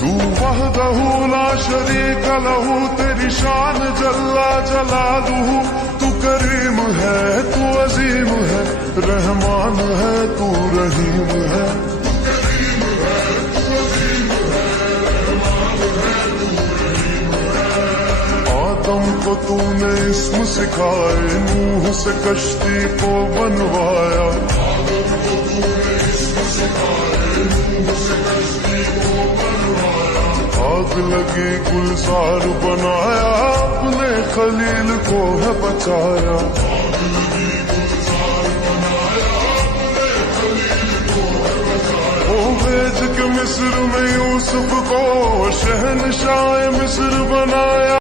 तू वहदहू ला शरीक लहू, तेरी शान जल्ला जलालुहू। तू करीम है, तू अजीम है, रहमान है, तू रहीम है। आदम को तूने इस्म सिखाए, नूह से कश्ती को बनवाया। आग लगी गुलजार बनाया, अपने खलील को है बचाया। ओ भेज के मिस्र में यूसुफ को, शहनशाह मिस्र बनाया।